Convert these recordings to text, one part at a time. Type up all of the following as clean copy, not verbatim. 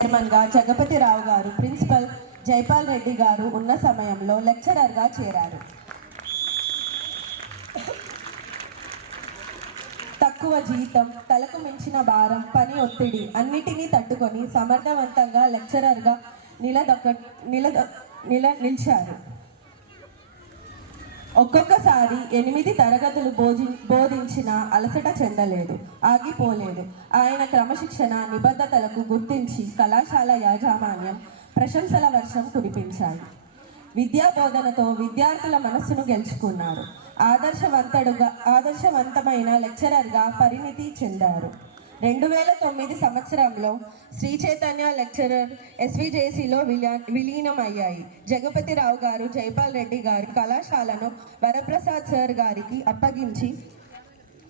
చైర్మన్గా జగపతిరావు గారు, ప్రిన్సిపల్ జైపాల్ రెడ్డి గారు ఉన్న సమయంలో లెక్చరర్గా చేరారు. తక్కువ జీతం, తలకు మించిన భారం, పని ఒత్తిడి అన్నిటినీ తట్టుకొని సమర్థవంతంగా లెక్చరర్గా నిలిచారు. ఒక్కొక్కసారి 8 తరగతులు బోధించిన అలసట చెందలేదు, ఆగిపోలేదు. ఆయన క్రమశిక్షణ, నిబద్ధతలకు గుర్తించి కళాశాల యాజమాన్యం ప్రశంసల వర్షం కురిపించాయి. విద్యా బోధనతో విద్యార్థుల మనస్సును గెలుచుకున్నారు. ఆదర్శవంతమైన లెక్చరర్గా పరిణితి చెందారు. 2009 సంవత్సరంలో శ్రీ చైతన్య లెక్చరర్ ఎస్విజేసిలో విలీనమయ్యాయి. జగపతిరావు గారు, జైపాల్ రెడ్డి గారి కళాశాలను వరప్రసాద్ సార్ గారికి అప్పగించి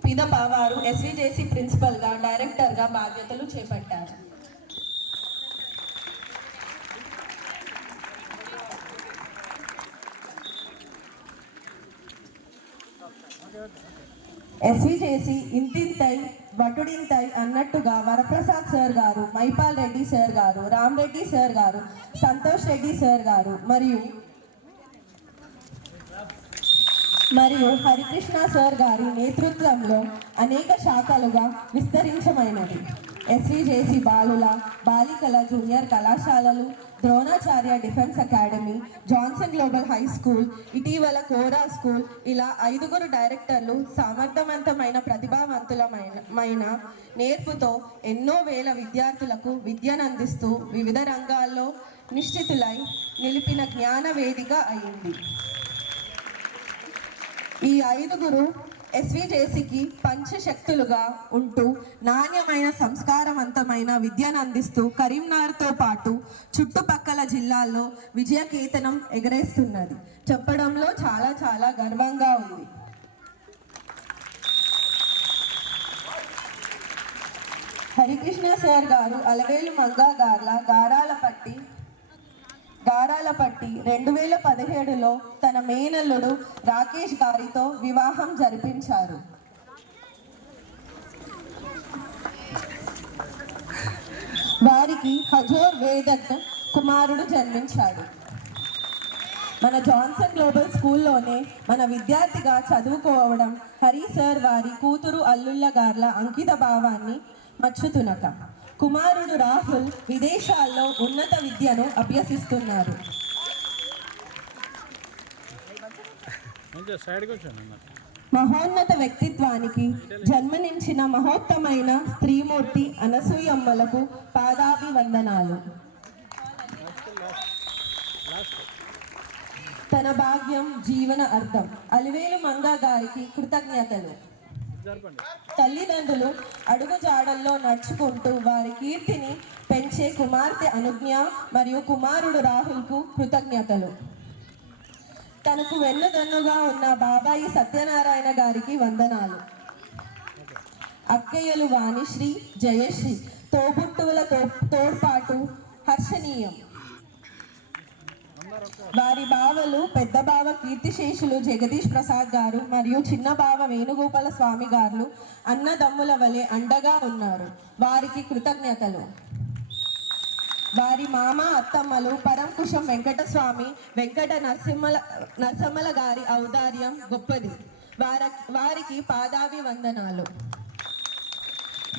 పిదప వారు ఎస్విజేసి ప్రిన్సిపల్గా, డైరెక్టర్గా బాధ్యతలు చేపట్టారు. ఎస్విజేసి ఇంతింతై వటుడింతై అన్నట్టుగా వరప్రసాద్ సార్ గారు, మైపాల్ రెడ్డి సార్ గారు, రామ్ రెడ్డి సార్ గారు, సంతోష్ రెడ్డి సార్ గారు మరియు హరికృష్ణ సార్ గారి నేతృత్వంలో అనేక శాఖలుగా విస్తరించమైనది. ఎస్విజేసి బాలికల జూనియర్ కళాశాలలు, Dronacharya defence academy, Johnson global high school, ఇటీవల కోరా స్కూల్, ఇలా 5 డైరెక్టర్లు సమర్థవంతమైన ప్రతిభావంతులమైన నేర్పుతో ఎన్నో వేల విద్యార్థులకు విద్యనందిస్తూ వివిధ రంగాల్లో నిశ్చితులై నిలిపిన జ్ఞాన వేదిక అయింది. ఈ 5 ఎస్విజేసికి పంచశక్తులుగా ఉంటూ నాణ్యమైన సంస్కారవంతమైన విద్యను అందిస్తూ కరీంనగర్తో పాటు చుట్టుపక్కల జిల్లాల్లో విజయకేతనం ఎగరేస్తున్నది. చెప్పడంలో చాలా చాలా గర్వంగా ఉంది. హరికృష్ణ సార్ గారు అలవేలు మంగా గార్ల గారాలపట్టి 2017లో తన మేనల్లుడు రాకేష్ గారితో వివాహం జరిపించారు. వారికి హజోర్ వేదత్ కుమారుడు జన్మించాడు. మన జాన్సన్ గ్లోబల్ స్కూల్లోనే మన విద్యార్థిగా చదువుకోవడం హరి సార్ వారి కూతురు అల్లుళ్ళ గార్ల అంకిత భావాన్ని మచ్చుతునక. కుమారుడు రాహుల్ విదేశాల్లో ఉన్నత విద్యను అభ్యసిస్తున్నారు. మహోన్నత వ్యక్తిత్వానికి జన్మనించిన మహోత్తమైన స్త్రీమూర్తి అనసూయమ్మలకు పాదాభివందనాలు. తన భాగ్యం జీవన అర్థం అలివేలు మంగా గారికి కృతజ్ఞతలు. తల్లిదండ్రులు అడుగుజాడల్లో నడుచుకుంటూ వారి కీర్తిని పెంచే కుమార్తె అనుజ్ఞ మరియు కుమారుడు రాహుల్కు కృతజ్ఞతలు. తనకు వెన్నుదన్నుగా ఉన్న బాబాయి సత్యనారాయణ గారికి వందనాలు. అక్కయ్యలు వాణిశ్రీ, జయశ్రీ తోబుట్టువుల తోడ్పాటు హర్షణీయం. వారి బావలు పెద్ద బావ కీర్తిశేషులు జగదీష్ ప్రసాద్ గారు మరియు చిన్న బావ వేణుగోపాల స్వామి గారు అన్నదమ్ముల వలె అండగా ఉన్నారు. వారికి కృతజ్ఞతలు. వారి మామ అత్తమ్మలు పరంకుశం వెంకటస్వామి, వెంకట నరసింహల గారి ఔదార్యం గొప్పది. వారికి పాదాభివందనాలు.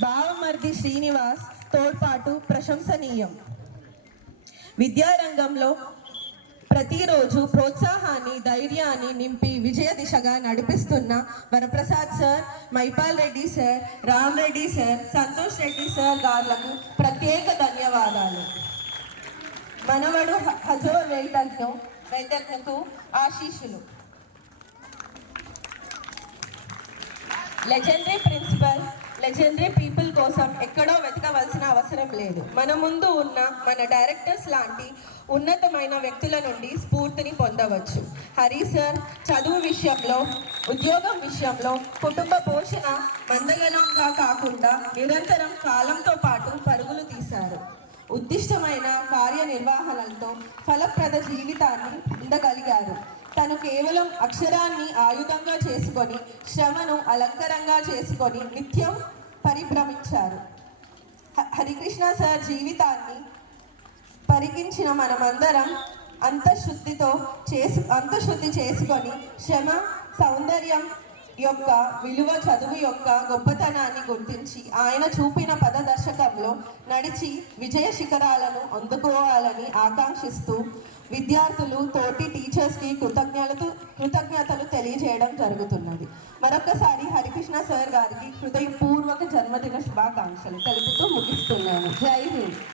బావమర్ది శ్రీనివాస్ తోడ్పాటు ప్రశంసనీయం. విద్యారంగంలో ప్రతిరోజు ప్రోత్సాహాన్ని, ధైర్యాన్ని నింపి విజయ దిశగా నడిపిస్తున్న Varaprasad sir, Mahipal Reddy sir, Ram Reddy sir, Santosh Reddy sir గార్లకు ప్రత్యేక ధన్యవాదాలు. మనవడు హజోర్ వేదజ్ఞకు ఆశీస్సులు. లెజెండరీ ప్రిన్సిపల్, లెజెండరీ పీపుల్ కోసం ఎక్కడో వెతకవలసిన అవసరం లేదు. మన ముందు ఉన్న మన డైరెక్టర్స్ లాంటి ఉన్నతమైన వ్యక్తుల నుండి స్ఫూర్తిని పొందవచ్చు. హరి సార్ చదువు విషయంలో, ఉద్యోగం విషయంలో కుటుంబ పోషణ మందగలంగా కాకుండా నిరంతరం కాలంతో పాటు పరుగులు తీశారు. ఉద్దిష్టమైన కార్యనిర్వహణలతో ఫలప్రద జీవితాన్ని పొందగలిగారు. తను కేవలం అక్షరాన్ని ఆయుధంగా చేసుకొని శ్రమను అలంకరంగా చేసుకొని నిత్యం పరిభ్రమించారు. హరికృష్ణ సార్ జీవితాన్ని పరికించిన మనమందరం అంతఃశుద్ధి చేసుకొని శ్రమ సౌందర్యం యొక్క విలువ, చదువు యొక్క గొప్పతనాన్ని గుర్తించి ఆయన చూపిన పదదర్శకంలో నడిచి విజయ శిఖరాలను అందుకోవాలని ఆకాంక్షిస్తూ విద్యార్థులు తోటి టీచర్స్కి కృతజ్ఞతలు తెలియజేయడం జరుగుతున్నది. మరొకసారి హరికృష్ణ సార్ గారికి హృదయపూర్వక జన్మదిన శుభాకాంక్షలు తెలుపుతూ ముగిస్తున్నాను. జై హింద్.